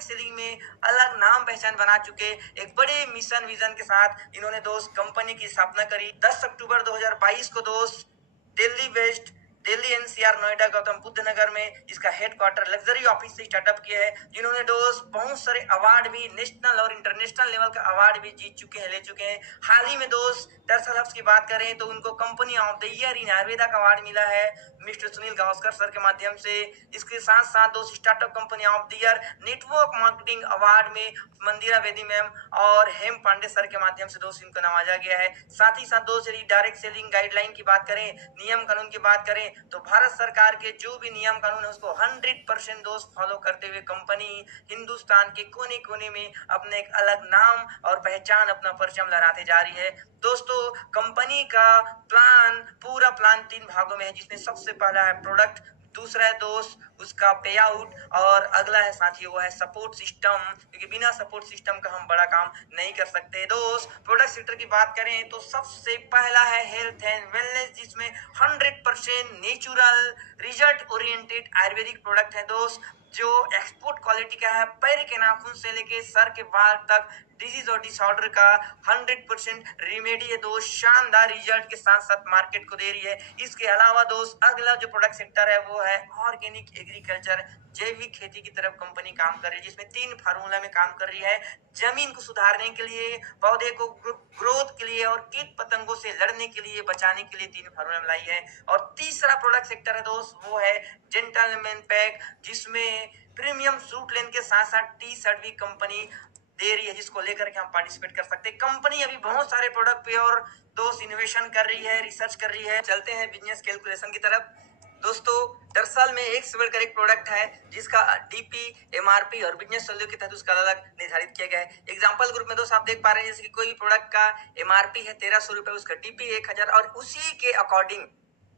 Direct selling में अलग नाम पहचान बना चुके एक बड़े मिशन विजन के साथ इन्होंने दोस्त कंपनी की स्थापना करी। 10 अक्टूबर 2022 को दोस्त दिल्ली वेस्ट दिल्ली एनसीआर नोएडा गौतम बुद्ध नगर में इसका हेडक्वार्टर लग्जरी ऑफिस से स्टार्टअप किया है, जिन्होंने दोस्त बहुत सारे अवार्ड भी नेशनल और इंटरनेशनल लेवल का अवार्ड भी जीत चुके हैं, ले चुके हैं। हाल ही में दोस्त दरअसल हब्स की बात करें तो उनको company of the year in Ayurveda का अवार्ड मिला है मिस्टर सुनील गावस्कर सर के माध्यम से। इसके साथ साथ दोस्त startup company of the year network marketing award में मंदिरा बेदी मैम और हेम पांडे सर के माध्यम से दोस्त इनको नवाजा गया है। साथ ही साथ दोस्त यदि डायरेक्ट सेलिंग गाइडलाइन की बात करें, नियम कानून की बात करें, तो भारत सरकार के जो भी नियम कानून है उसको 100% दोस्त फॉलो करते हुए कंपनी हिंदुस्तान के कोने कोने में अपने एक अलग नाम और पहचान अपना परचम लहराते जा रही है। दोस्तों कंपनी का पूरा प्लान 3 भागों में है, जिसमें सबसे पहला है प्रोडक्ट, दूसरा है दोस्त उसका पे आउट और अगला है साथी वो है सपोर्ट सिस्टम, क्योंकि बिना सपोर्ट सिस्टम का हम बड़ा काम नहीं कर सकते। दोस्त प्रोडक्ट सेक्टर की बात करें तो सबसे पहला है हेल्थ एंड वेलनेस, जिसमें 100% natural result oriented Ayurvedic product है दोस्त, जो एक्सपोर्ट क्वालिटी का है। पैर के नाखून से लेके सर के बाल तक डिजीज और डिसऑर्डर का 100% रेमेडी है दोस्त, शानदार रिजल्ट के साथ साथ मार्केट को दे रही है। इसके अलावा दोस्त अगला जो प्रोडक्ट सेक्टर है वो है ऑर्गेनिक एग्रीकल्चर, जैविक खेती की तरफ कंपनी काम कर रही है, जिसमें 3 फार्मूला में काम कर रही है। जमीन को सुधारने के लिए, पौधे को ग्रोथ के लिए और कीट पतंगों से लड़ने के लिए, बचाने के लिए 3 फार्मूला लाई है। और तीसरा प्रोडक्ट सेक्टर है दोस्त वो है जेंटलमैन पैक, जिसमें प्रीमियम सूट लेन के साथ साथ टी शर्ट भी कंपनी दे रही है, जिसको लेकर के हम पार्टिसिपेट कर सकते हैं। कंपनी अभी बहुत सारे प्रोडक्ट पे और दोस्त इनोवेशन कर रही है, रिसर्च कर रही है। चलते हैं बिजनेस कैलकुलेशन की तरफ। दोस्तों दरअसल में एक से बढ़कर एक प्रोडक्ट है जिसका डीपी, एमआरपी और बिजनेस वैल्यू के तहत उसका अलग निर्धारित किया गया है। एग्जांपल ग्रुप में दोस्त आप देख पा रहे हैं जैसे कि कोई भी प्रोडक्ट का एमआरपी है 1300 रुपए, उसका डीपी 1000 और उसी के अकॉर्डिंग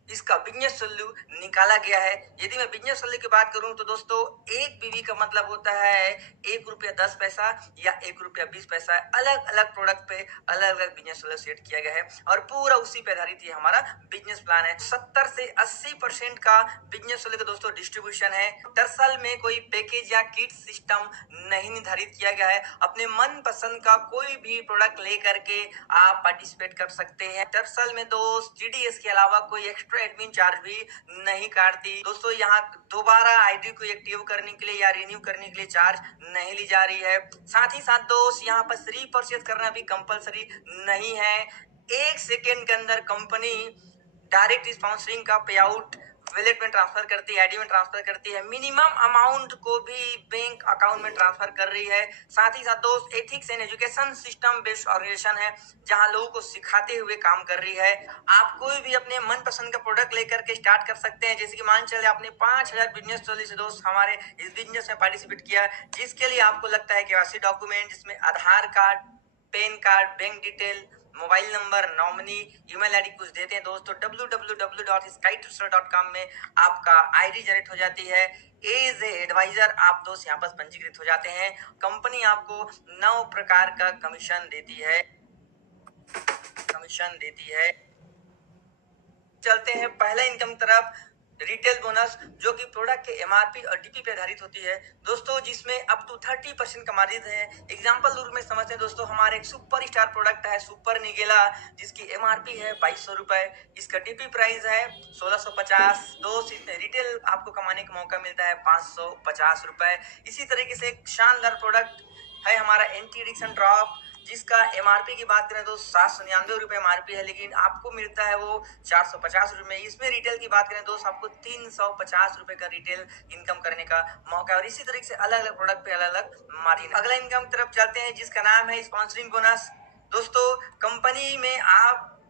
इसका बिजनेस वैल्यू निकाला गया है। यदि मैं बिजनेस वैल्यू की बात करूं तो दोस्तों एक बीवी का मतलब होता है 1 रुपया 10 पैसा या 1 रुपया 20 पैसा। अलग अलग प्रोडक्ट पे अलग अलग बिजनेस वैल्यू सेट किया गया है और पूरा उसी पे आधारित ये हमारा बिजनेस प्लान है। 70 से 80% का बिजनेस वैल्यू का दोस्तों डिस्ट्रीब्यूशन है। दरअसल में कोई पैकेज या किट सिस्टम नहीं निर्धारित किया गया है। अपने मन पसंद का कोई भी प्रोडक्ट लेकर के आप पार्टिसिपेट कर सकते हैं। दरअसल में दोस्त टीडीएस के अलावा कोई एक्स्ट्रा एडमिन चार्ज भी नहीं काटती। दोस्तों यहाँ दोबारा आईडी को एक्टिव करने के लिए या रिन्यू करने के लिए चार्ज नहीं ली जा रही है। साथ ही साथ दोस्त यहाँ पर रीपरचेज करना भी कंपलसरी नहीं है। 1 सेकेंड के अंदर कंपनी डायरेक्ट स्पॉन्सरिंग का पे आउट वॉलेट में ट्रांसफर करती है, आईडी में ट्रांसफर करती है, मिनिमम अमाउंट को भी बैंक अकाउंट में ट्रांसफर कर रही है। साथ ही साथ दोस्त ethics and education system based organization है, जहां लोगों को सिखाते हुए काम कर रही है। आप कोई भी अपने मन पसंद का प्रोडक्ट लेकर के स्टार्ट कर सकते हैं। जैसे कि मान चले आपने 5000 बिजनेस वाले से दोस्त हमारे इस बिजनेस में पार्टिसिपेट किया, जिसके लिए आपको लगता है कि डॉक्यूमेंट जिसमें Aadhaar card, pan card, bank detail, mobile number, nominee, email ID कुछ देते हैं दोस्तों, www.skytrusters.com में आपका आईडी जनरेट हो जाती है। एज ए एडवाइजर आप दोस्त यहाँ पर पंजीकृत हो जाते हैं। कंपनी आपको 9 प्रकार का कमीशन देती है। चलते हैं पहले इनकम तरफ, रिटेल बोनस, जो कि प्रोडक्ट के एमआरपी और डीपी पे आधारित होती है दोस्तों, जिसमें अप टू 30% का मार्जिन है। एग्जांपल रूप में समझते हैं दोस्तों, हमारे एक सुपर स्टार प्रोडक्ट है सुपर निगेला, जिसकी एमआरपी है 2200 रुपए, इसका डीपी प्राइस है 1650। दोस्त इसमें रिटेल आपको कमाने का मौका मिलता है 550 रुपए। इसी तरीके से एक शानदार प्रोडक्ट है हमारा एंटी एडिक्शन ड्रॉप, जिसका एमआरपी की बात करें तो 799 रुपए एमआरपी है, लेकिन आपको मिलता है वो 450 रुपए। इसमें रिटेल की बात करें दोस्त आपको 350 रुपए का रिटेल इनकम करने का मौका है। और इसी तरीके से अलग अलग प्रोडक्ट पे अलग अलग मार्जिन। अगला इनकम तरफ चलते हैं जिसका नाम है स्पॉन्सरिंग बोनस। दोस्तों कंपनी में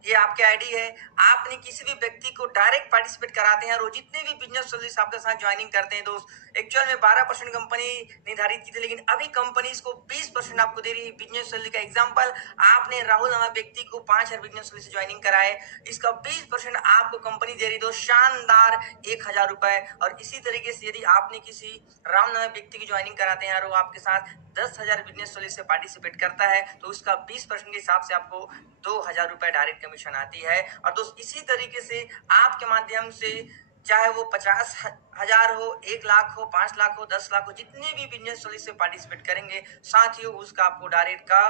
ये आपके आईडी है, आपने किसी भी व्यक्ति को डायरेक्ट पार्टिसिपेट कराते हैं और वो जितने भी बिजनेस सर्विस आपके साथ ज्वाइनिंग करते हैं दोस्त, एक्चुअल में 12% कंपनी निर्धारित की थी, लेकिन अभी कंपनी इसको 20% आपको दे रही है बिजनेस सर्विस का। एग्जांपल, आपने राहुल नामक व्यक्ति को 5000 बिजनेस सर्विस ज्वाइनिंग कराए, इसका 20% आपको कंपनी दे रही है, शानदार 1000 रुपए। और इसी तरीके से यदि आपने किसी राम नामक व्यक्ति की ज्वाइनिंग कराते हैं और वो आपके साथ 10,000 बिजनेस सर्विस से पार्टिसिपेट करता है, तो उसका 20% के हिसाब से आपको 2000 रुपए डायरेक्ट कमीशन आती है। और दोस्त इसी तरीके से आपके माध्यम से चाहे वो 50,000 हो, 1 लाख हो, 5 लाख हो, 10 लाख हो, जितने भी बिजनेस वाले से पार्टिसिपेट करेंगे साथियों उसका आपको डायरेक्ट का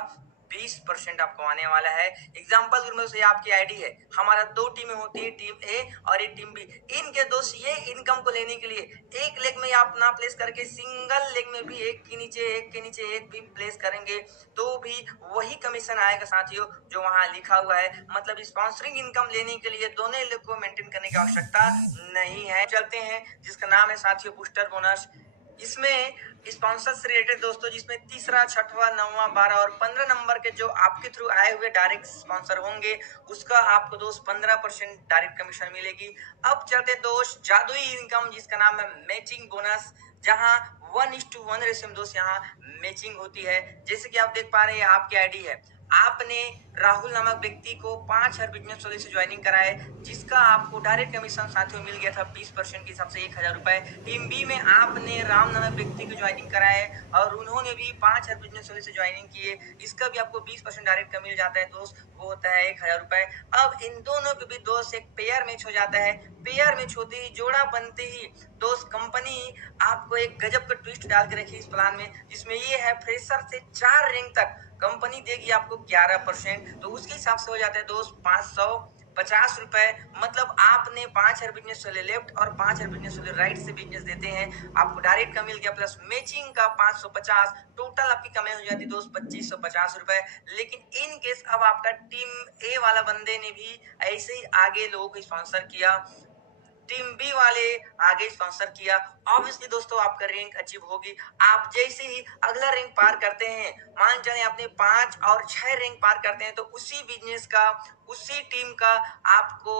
20% आपको आने वाला है। एग्जाम्पल के रूप में से आपकी आईडी है, हमारा 2 टीमें होती है, टीम ए और एक टीम बी। इनके दोस्त ये इनकम को लेने के लिए एक लेग में आप ना प्लेस करके सिंगल लेग में भी एक के नीचे एक भी प्लेस करेंगे तो भी वही कमीशन आएगा साथियों जो वहां लिखा हुआ है। मतलब स्पॉन्सरिंग इनकम लेने के लिए दोनों लेग को मेंटेन करने की आवश्यकता नहीं है। चलते हैं जिसका नाम है साथियों बूस्टर बोनस। इसमें स्पॉन्सर से रिलेटेड दोस्तों, जिसमें तीसरा, छठवां, 9वां, 12 और 15 नंबर के जो आपके थ्रू आए हुए डायरेक्ट स्पॉन्सर होंगे उसका आपको दोस्त 15% डायरेक्ट कमीशन मिलेगी। अब चलते दोस्त जादुई इनकम जिसका नाम है मैचिंग बोनस, जहां 1:1 रेशियो में दोस्त यहाँ मैचिंग होती है। जैसे कि आप देख पा रहे हैं आपकी आईडी है, आपने राहुल नामक व्यक्ति को 5,000 बिजनेस वाले से ज्वाइनिंग कराए जिसका आपको डायरेक्ट कमीशन साथियों मिल गया था 20% के हिसाब से 1,000 रुपए। टीम बी में आपने राम नामक व्यक्ति को ज्वाइनिंग कराए और उन्होंने भी 5,000 बिजनेस वाले से ज्वाइनिंग किए, इसका भी आपको 20% डायरेक्ट का मिल जाता है दोस्त, वो होता है 1,000 रुपए। अब इन दोनों के भी दोस्त एक पेयर मैच हो जाता है। पेयर मैच होते ही, जोड़ा बनते ही दोस्त कंपनी आपको एक गजब का ट्विस्ट डाल के रखी इस प्लान में, जिसमें ये है फ्रेशर से 4 रैंक तक कंपनी देगी आपको 11%। तो उसके हिसाब से हो जाता है दोस्त 550 रुपए। मतलब आपने 5,000 बिजनेस वाले लेफ्ट और 5,000 बिजनेस वाले राइट से बिजनेस देते हैं, आपको डायरेक्ट का मिल गया प्लस मैचिंग का 550, टोटल आपकी कमाई हो जाती है दोस्त 2,550 रुपए। लेकिन इन केस अब आपका टीम ए वाला बंदे ने भी ऐसे ही आगे लोगों को स्पॉन्सर किया, टीम बी वाले आगे स्पॉन्सर किया, ऑब्वियसली दोस्तों आपका रैंक अचीव होगी। आप जैसे ही अगला रैंक पार करते हैं, मान चले आपने 5 और 6 रैंक पार करते हैं, तो उसी बिजनेस का, उसी टीम का आपको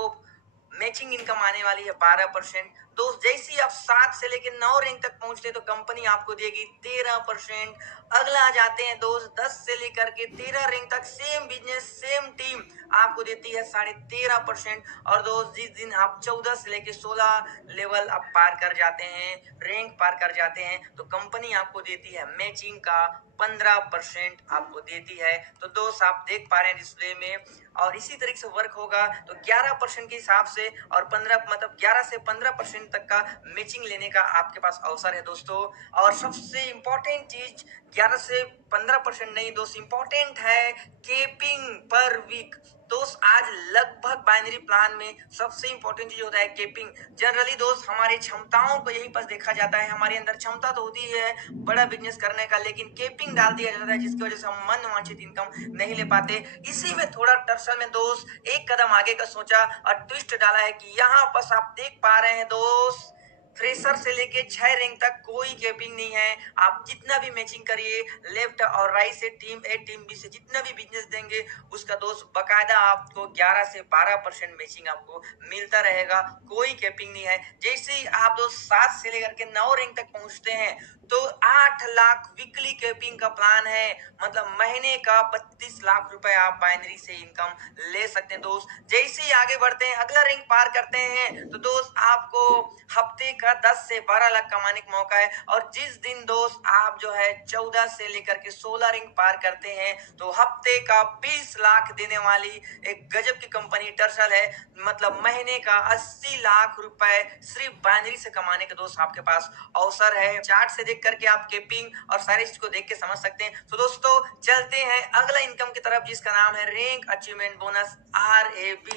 मैचिंग इनकम आने वाली है 12%। दोस्त जैसे ही आप 7 से लेकर 9 रैंक तक पहुंचते हैं तो कंपनी आपको देगी 13%। अगला आ जाते हैं दोस्त 10 से लेकर के 13 रैंक तक, सेम बिजनेस सेम टीम आपको देती है 13.5%। और दोस्त जिस दिन आप 14 से लेकर 16 लेवल आप पार कर जाते हैं, रैंक पार कर जाते हैं, तो कंपनी आपको देती है मैचिंग का 15% आपको देती है। तो दोस्त आप देख पा रहे हैं डिस्प्ले में, और इसी तरीके से वर्क होगा तो 11% के हिसाब से और 15 मतलब 11 से 15% तक का मैचिंग लेने का आपके पास अवसर है दोस्तों। और सबसे इंपॉर्टेंट चीज 11 से 15% नहीं दोस्त, इंपॉर्टेंट है केपिंग पर वीक। दोस्त आज लगभग बाइनरी प्लान में सबसे इंपॉर्टेंट चीज होता है केपिंग। जनरली दोस्त हमारी क्षमताओं को यही पर देखा जाता है, हमारे अंदर क्षमता तो होती है बड़ा बिजनेस करने का, लेकिन केपिंग डाल दिया जाता है जिसकी वजह से हम मन वांछित इनकम नहीं ले पाते। इसी में थोड़ा टर्सल में दोस्त एक कदम आगे का सोचा और ट्विस्ट डाला है कि यहाँ बस आप देख पा रहे हैं दोस्त, फ्रेशर से लेके 6 रैंक तक कोई गैपिंग नहीं है। आप जितना भी मैचिंग करिए लेफ्ट और राइट से, टीम ए टीम बी से जितना भी बिजनेस देंगे उसका दोस्त बकायदा आपको 11 से 12% मैचिंग आपको मिलता रहेगा, कोई कैपिंग नहीं है। जैसे ही आप दोस्त 7 से लेकर के 9 रैंक तक पहुंचते हैं तो 8 लाख वीकली कैपिंग का प्लान है, मतलब महीने का 32 लाख रुपए आप बाइनरी से इनकम ले सकते हैं दोस्त। जैसे ही आगे बढ़ते हैं, अगला रैंक पार करते हैं, तो दोस्त आपको हफ्ते का 10 से 12 लाख कमाने का मौका है। और जिस दिन दोस्त आप जो है 14 से लेकर के 16 रैंक पार करते हैं तो हफ्ते का 20 लाख देने वाली एक गजब की कंपनी टर्सल है, मतलब महीने का 80 लाख रुपए सिर्फ बाइनरी से कमाने का दोस्त आपके पास अवसर है। चार्ट से देख करके आप केपिंग और सारी चीज को देख के समझ सकते हैं। तो दोस्तों चलते हैं अगला इनकम की तरफ जिसका नाम है rank achievement bonus, RAB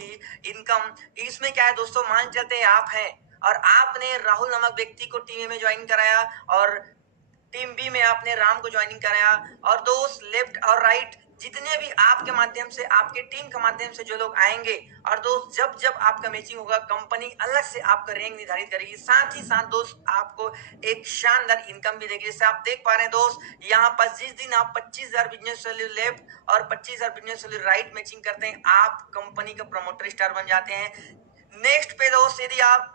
income. इसमें क्या है दोस्तों, मान चलते हैं आप हैं और आपने राहुल नामक व्यक्ति को टीम ए में ज्वाइन कराया और टीम बी में आपने राम को ज्वाइनिंग कराया, और दोस्त लेफ्ट और राइट जितने भी आपके माध्यम से, आपके टीम के माध्यम से जो लोग आएंगे, और दोस्त जब जब आपका मैचिंग होगा कंपनी अलग से आपका रैंक निर्धारित करेगी, साथ ही साथ दोस्त आपको एक शानदार इनकम भी देगी। जैसे आप देख पा रहे हैं दोस्त यहाँ पर जिस दिन आप 25,000 बिजनेस वैल्यू लेफ्ट और 25,000 बिजनेस वैल्यू राइट मैचिंग करते हैं, आप कंपनी का प्रमोटर स्टार बन जाते हैं। नेक्स्ट पे दोस्त यदि आप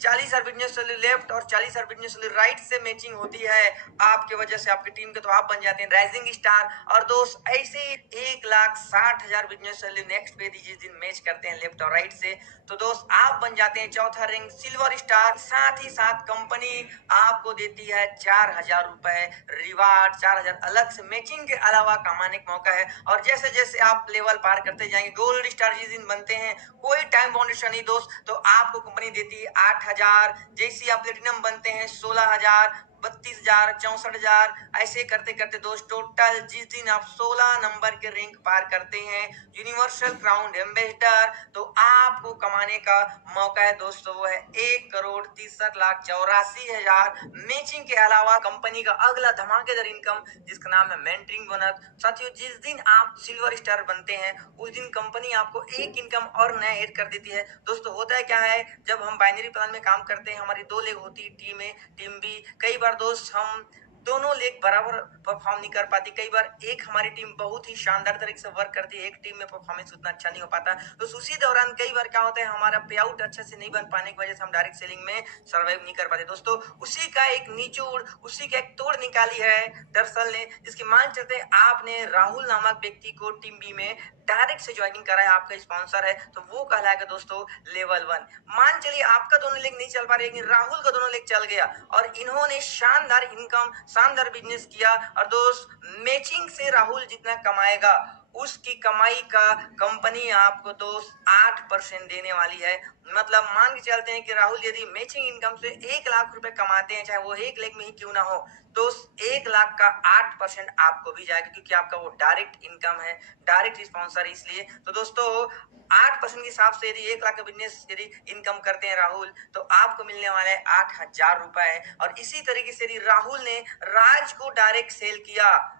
40,000 बिजनेस वैल्यू लेफ्ट और 40,000 बिजनेस वैल्यू राइट से मैचिंग होती है आपके वजह से आपकी टीम के, तो आप बन जाते हैं राइजिंग स्टार। और दोस्त ऐसे ही 1,60,000 बिजनेस वैल्यू नेक्स्ट पे जिस दिन मैच करते हैं लेफ्ट और राइट से, तो दोस्त आप बन जाते हैं चौथा रैंक सिल्वर स्टार। साथ ही साथ कंपनी आपको देती है 4,000 रुपए रिवार्ड, 4,000 अलग से मैचिंग के अलावा कमाने का मौका है। और जैसे जैसे आप लेवल पार करते जाएंगे, गोल्ड स्टार जिस दिन बनते हैं, कोई टाइम बाउंडेशन नहीं दोस्त, तो आपको कंपनी देती है 8,000 60,000, जैसे आप प्लेटिनम बनते हैं 16,000, 32,000, 64,000, ऐसे करते करते दोस्त टोटल जिस दिन आप 16 नंबर के रैंक पार करते हैं यूनिवर्सल क्राउन एम्बेसडर, तो आपको कमाने का मौका है दोस्तों, वो है 1,63,84,000 मैचिंग के अलावा कंपनी का अगला धमाकेदार इनकम जिसका नाम है मेंटरिंग बोनस। साथियों, जिस दिन आप सिल्वर स्टार बनते हैं उस दिन कंपनी आपको एक इनकम और नया ऐड कर देती है। दोस्तों होता है क्या है, जब हम बाइनरी प्लान में काम करते हैं हमारी दो लेग होती है, टीम ए टीम बी। कई बार दोस्त हम दोनों लेग बराबर परफॉर्म नहीं कर पाती, कई बार एक हमारी टीम बहुत ही शानदार तरीके से वर्क करती है, एक टीम में परफॉर्मेंस उतना अच्छा नहीं हो पाता। तो उसी दौरान कई बार क्या होता है, हमारा पे आउट अच्छे से नहीं बन पाने की वजह से हम डायरेक्ट सेलिंग में सर्वाइव नहीं कर पाते। दोस्तों उसी का एक निचोड़, उसी का एक तोड़ निकाली है दरअसल ने, जिसकी मान चलते आपने राहुल नामक व्यक्ति को टीम बी में डायरेक्ट से ज्वाइनिंग करा है, आपका स्पॉन्सर है, तो वो कहलाएगा दोस्तों लेवल 1। मान चलिए आपका दोनों लेग नहीं चल पा रहे लेकिन राहुल का दोनों लेग चल गया और इन्होंने शानदार इनकम, शानदार बिजनेस किया। और दोस्त मैचिंग से राहुल जितना कमाएगा उसकी कमाई का कंपनी आपको दोस्त 8% देने वाली है। मतलब मान के चलते हैं कि राहुल यदि मैचिंग इनकम से 1 लाख रुपए कमाते हैं, चाहे वो एक लेग में ही क्यों ना हो, तो 1 लाख का 8% आपको भी जाएगा, क्योंकि आपका वो डायरेक्ट इनकम है, डायरेक्ट स्पॉन्सर है। इसलिए तो दोस्तों 8% के हिसाब से यदि 1 लाख का बिजनेस यदि इनकम करते हैं राहुल, तो आपको मिलने वाला है 8,000 रुपए। और इसी तरीके से यदि राहुल ने राज को डायरेक्ट सेल किया,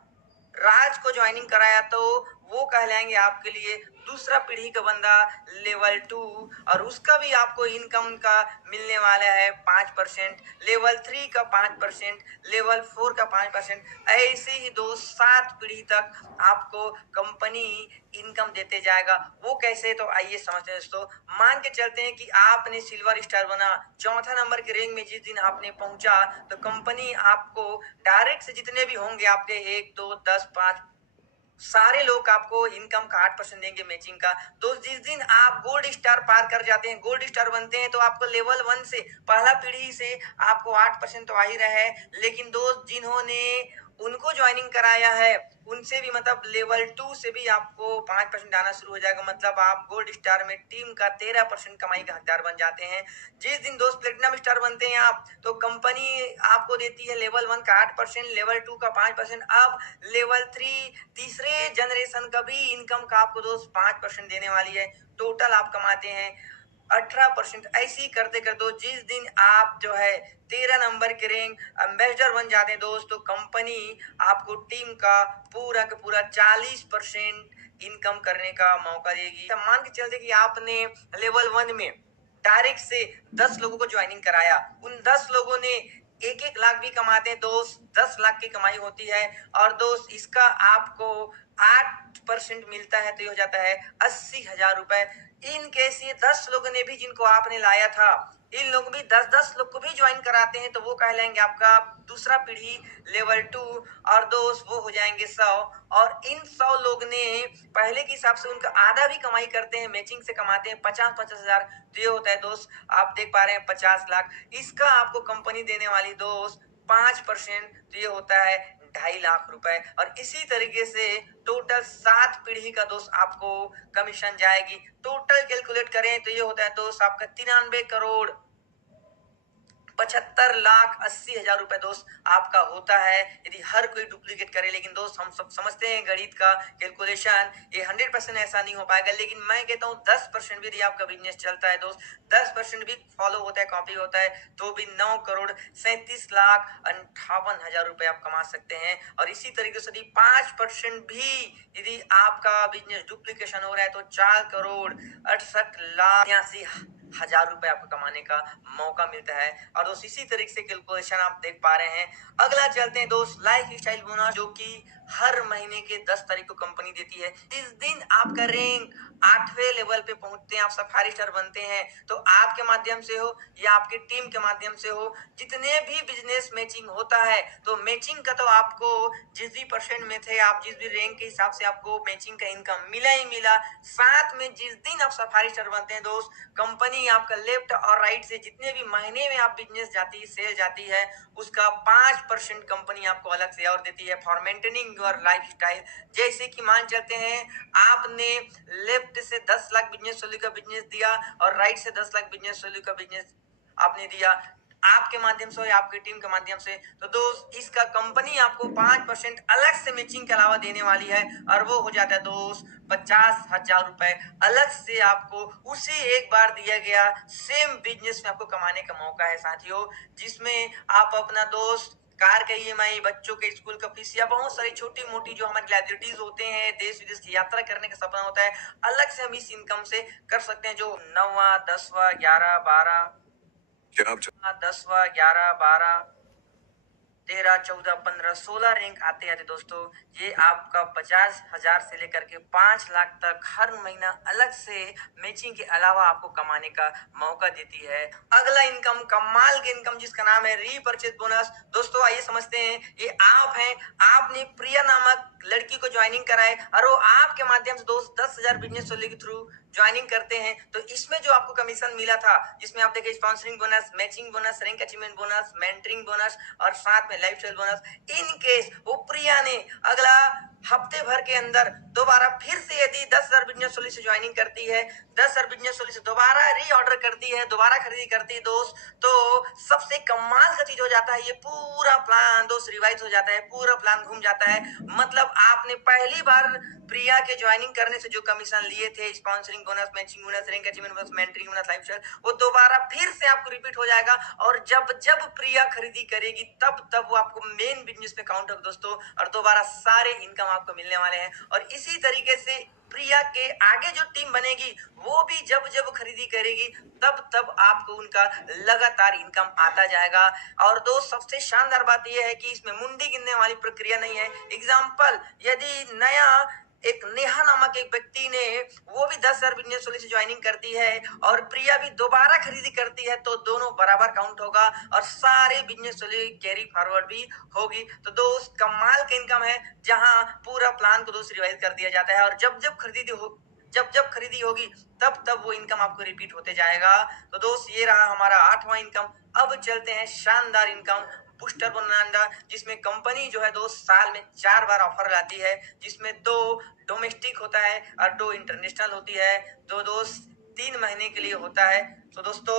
राज को ज्वाइनिंग कराया, तो वो कहलाएंगे आपके लिए दूसरा पीढ़ी का बंदा लेवल 2, और उसका भी आपको इनकम का मिलने वाला है 5%, लेवल 3 का 5%, लेवल 4 का 5%। ऐसे ही 7 पीढ़ी तक आपको कंपनी इनकम देते जाएगा। वो कैसे, तो आइए समझते हैं दोस्तों। मान के चलते हैं कि आपने सिल्वर स्टार बना, चौथा नंबर के रैंक में जिस दिन आपने पहुंचा, तो कंपनी आपको डायरेक्ट से जितने भी होंगे आपके 1, 2, 10, 5 सारे लोग आपको इनकम का 8% देंगे मैचिंग का। तो जिस दिन आप गोल्ड स्टार पार कर जाते हैं, गोल्ड स्टार बनते हैं, तो आपको लेवल 1 से पहला पीढ़ी से आपको 8% तो आ ही रहा है, लेकिन दोस्त जिन्होंने उनको ज्वाइनिंग कराया है उनसे भी, मतलब लेवल 2 से भी आपको 5% आना शुरू हो जाएगा। मतलब आप गोल्ड स्टार में टीम का 13% कमाई का हकदार बन जाते हैं। जिस दिन दोस्त प्लेटिनम स्टार बनते हैं आप, तो कंपनी आपको देती है लेवल 1 का 8%, लेवल 2 का 5%, अब लेवल 3 तीसरे जनरेशन का भी इनकम का आपको दोस्त 5% देने वाली है। टोटल आप कमाते हैं 18%। ऐसी करते करते जिस दिन आप जो है 13 नंबर के रैंक एम्बेसडर बन जाते हैं दोस्त, तो कंपनी आपको टीम का पूरा 40% इनकम करने का मौका देगी। तो मान के चलते कि आपने लेवल 1 में डायरेक्ट से 10 लोगों को ज्वाइनिंग कराया, उन 10 लोगों ने 1-1 लाख भी कमाते हैं दोस्त, 10 लाख की कमाई होती है। और दोस्त इसका आपको 8% मिलता है, तो ये हो जाता है 80,000 रुपए। इन केस ये 10 लोगों ने भी, जिनको आपने लाया था, इन लोग भी 10-10 लोग को भी ज्वाइन कराते हैं, तो वो कहलाएंगे आपका दूसरा पीढ़ी लेवल 2। और दोस्त वो हो जाएंगे 100। और इन 100 लोग ने पहले के हिसाब से उनका आधा भी कमाई करते हैं, मैचिंग से कमाते हैं 50-50 हजार, तो ये होता है दोस्त आप देख पा रहे हैं 50 लाख। इसका आपको कंपनी देने वाली दोस्त 5%, तो ये होता है 2.5 लाख रुपए। और इसी तरीके से टोटल 7 पीढ़ी का दोस्त आपको कमीशन जाएगी। टोटल कैलकुलेट करें तो ये होता है दोस्त आपका 93,75,80,000 रुपए दोस्त आपका होता है, यदि हर कोई डुप्लीकेट करे। लेकिन दोस्त हम सब समझते हैं गणित का कैलकुलेशन, ये 100% ऐसा नहीं हो पाएगा, लेकिन मैं कहता हूँ 10% भी यदि आपका बिजनेस चलता है दोस्त, 10% भी फॉलो होता है, कॉपी होता है, तो भी 9,37,58,000 रुपए आप कमा सकते हैं। और इसी तरीके से यदि 5% भी यदि आपका बिजनेस डुप्लीकेशन हो रहा है, तो 4,68,68,82,000 रुपए आपको कमाने का मौका मिलता है। और दोस्त इसी तरीके से कैलकुलेशन आप देख पा रहे हैं। अगला चलते हैं दोस्त लाइफ स्टाइल बोनस, जो कि हर महीने के 10 तारीख को कंपनी देती है। इस दिन आपका रैंक 8वें लेवल पे पहुंचते हैं, आप सफारी स्टार बनते हैं, तो आपके माध्यम से हो या आपकी टीम के माध्यम से हो, जितने भी बिजनेस मैचिंग होता है, तो मैचिंग का तो आपको जिस भी परसेंट में थे, आप जिस भी रैंक के हिसाब से आपको मैचिंग का इनकम मिला ही मिला। साथ में जिस दिन आप सफारी स्टार बनते हैं दोस्त, कंपनी आपका लेफ्ट और राइट से जितने भी महीने में आप बिजनेस जाती है, सेल जाती है, उसका 5% कंपनी आपको अलग से और देती है for maintaining your life style. जैसे कि मान चलते हैं आपने लेफ्ट से 10 लाख बिजनेस वैल्यू का बिजनेस दिया और राइट से 10 लाख बिजनेस वैल्यू का बिजनेस आपने दिया आपके माध्यम से या आपकी टीम के माध्यम से, तो दोस्त इसका कंपनी आपको 5% अलग से मैचिंग के अलावा देने वाली है, और वो हो जाता है दोस्त 50,000 रुपए अलग से आपको उसी एक बार दिया गया सेम बिजनेस में आपको कमाने का मौका है साथियों, जिसमें आप अपना दोस्त कार का ईएमआई, बच्चों के स्कूल का फीस या बहुत सारी छोटी मोटी जो हमारी लाइबिलिटीज होते हैं, देश विदेश की यात्रा करने का सपना होता है, अलग से हम इस इनकम से कर सकते हैं। जो 9वां 10वां 11 12 10वां 11 12 13 14 15 16 रैंक आते आते दोस्तों ये आपका 50,000 से लेकर के 5 लाख तक हर महीना अलग से मैचिंग के अलावा आपको कमाने का मौका देती है। अगला इनकम, कमाल के इनकम, जिसका नाम है रीपरचेज बोनस। दोस्तों आइए समझते हैं, ये आप हैं, आपने प्रिया नामक लड़की को ज्वाइनिंग कराए और वो आपके माध्यम से दोस्त 10,000 बिजनेस सोल्यूशन के थ्रू ज्वाइनिंग करते हैं, तो इसमें जो आपको कमीशन मिला था, जिसमें आप देखिए sponsoring bonus, matching bonus, rank achievement bonus, mentoring bonus और साथ में life style bonus, in case वो प्रिया ने अगला हफ्ते भर के अंदर दोबारा फिर से यदि 10,000 बिजनेस सोल्यूशन से ज्वाइनिंग करती है, 10,000 बिजनेस सोल्यूशन से दोबारा रीऑर्डर करती है, दोबारा खरीदी करती है दोस्त, तो सबसे कमाल का चीज हो जाता है, ये पूरा प्लान दोस्त रिवाइज हो जाता है, पूरा प्लान घूम जाता है। मतलब आपने पहली बार प्रिया के ज्वाइनिंग करने से जो कमीशन लिए थे, sponsoring bonus, matching bonus, rank achievement bonus, mentoring bonus, life style, वो दोबारा फिर से आपको रिपीट हो जाएगा, और जब जब प्रिया खरीदी करेगी तब तब वो आपको मेन बिजनेस में काउंट होगा दोस्तों, और दोबारा सारे इनकम आपको मिलने वाले हैं। और इसी तरीके से प्रिया के आगे जो टीम बनेगी वो भी जब जब खरीदी करेगी तब तब आपको उनका लगातार इनकम आता जाएगा। और दोस्त सबसे शानदार बात यह है कि इसमें मुंडी गिनने वाली प्रक्रिया नहीं है। एग्जाम्पल, यदि नया एक नेहा नामक एक व्यक्ति ने वो भी 10,000 बिजनेस सोल्यूशन से ज्वाइनिंग करती है और प्रिया भी दोबारा खरीदी करती है, तो दोनों बराबर काउंट होगा और सारे बिजनेस सोल्यूशन कैरी फॉरवर्ड भी होगी। तो दोस्त कमाल का इनकम है, जहां पूरा प्लान को दोस्त रिवाइज कर दिया जाता है, और जब जब खरीदी होगी तब तब वो इनकम आपको रिपीट होते जाएगा। तो दोस्त ये रहा हमारा 8वां इनकम। अब चलते हैं शानदार इनकम बूस्टर बोनांडा, जिसमें कंपनी जो है दोस्त साल में 4 बार ऑफर लाती है, जिसमें 2 डोमेस्टिक होता है और 2 इंटरनेशनल होती है, 2 दोस्त 3 महीने के लिए होता है। तो दोस्तों